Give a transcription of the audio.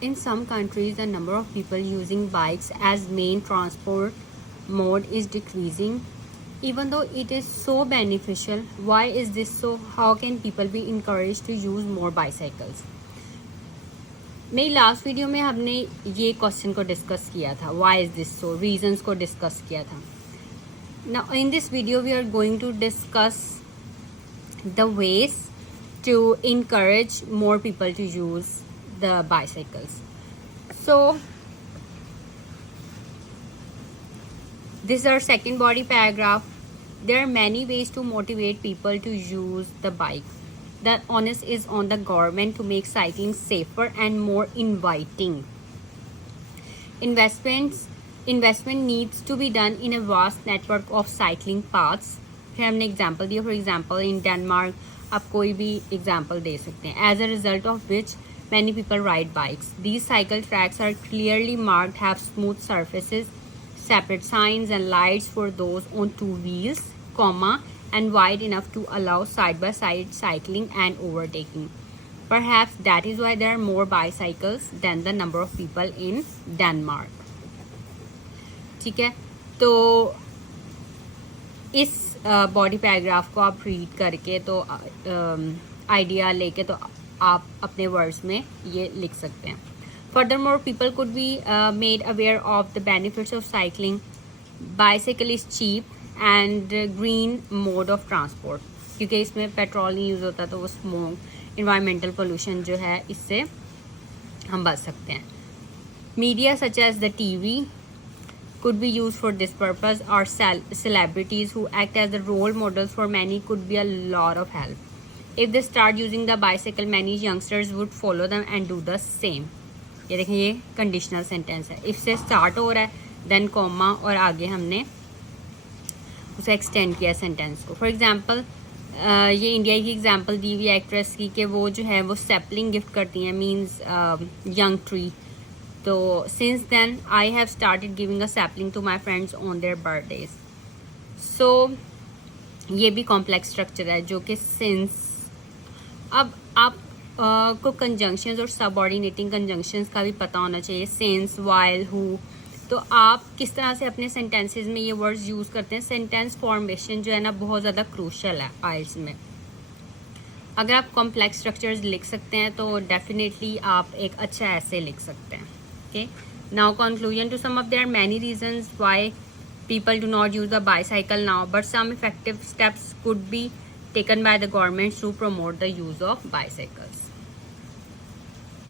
In some countries, the number of people using bikes as main transport mode is decreasing. Even though it is so beneficial, why is this so? How can people be encouraged to use more bicycles? मेरी last video में हमने ये question को discuss किया था, why is this so, reasons को discuss किया था. Now in this video we are going to discuss the ways to encourage more people to use the bicycles. So this is our second body paragraph. There are many ways to motivate people to use the bike. The onus is on the government to make cycling safer and more inviting. Investment needs to be done in a vast network of cycling paths. फिर हमने example दिया. For example in Denmark आप कोई भी example दे सकते हैं. As a result of which many people ride bikes. These cycle tracks are clearly marked, have smooth surfaces, separate signs and lights for those on two wheels, and wide enough to allow side-by-side cycling and overtaking. Perhaps that is why there are more bicycles than the number of people in Denmark. ठीक है, तो इस body paragraph को आप read करके तो idea लेके तो आप अपने वर्ड्स में ये लिख सकते हैं. Furthermore, people could be made aware of the benefits of cycling. Bicycle is cheap and green mode of transport. क्योंकि इसमें पेट्रोल नहीं यूज़ होता तो वो स्मोक, इन्वायरमेंटल पोल्यूशन जो है इससे हम बच सकते हैं. Media such as the TV could be used for this purpose, or celebrities who act as the role models for many could be a lot of help. If they start using the bicycle, many youngsters would follow them and do the same. ये देखें, ये conditional sentence है. If से start हो रहा है then comma और आगे हमने उसे एक्सटेंड किया सेंटेंस को. फॉर एग्जांपल ये इंडिया की एग्जांपल दी हुई एक्ट्रेस की कि वो जो है वो सैपलिंग गिफ्ट करती हैं, मींस यंग ट्री. तो since then I have started giving a sapling to my friends on their birthdays. So ये भी कॉम्प्लेक्स स्ट्रक्चर है जो कि सिंस. अब आप को कंजंक्शंस और सबऑर्डिनेटिंग कंजंक्शंस का भी पता होना चाहिए. Since, while, who. तो आप किस तरह से अपने सेंटेंसेस में ये वर्ड्स यूज़ करते हैं. सेंटेंस फॉर्मेशन जो है ना बहुत ज़्यादा क्रूशल है आइल्स में. अगर आप कॉम्प्लेक्स स्ट्रक्चर्स लिख सकते हैं तो डेफिनेटली आप एक अच्छा ऐसे लिख सकते हैं. Okay, now conclusion. To sum up, there are many reasons why people do not use the bicycle now, but some effective steps could be taken by the government to promote the use of bicycles.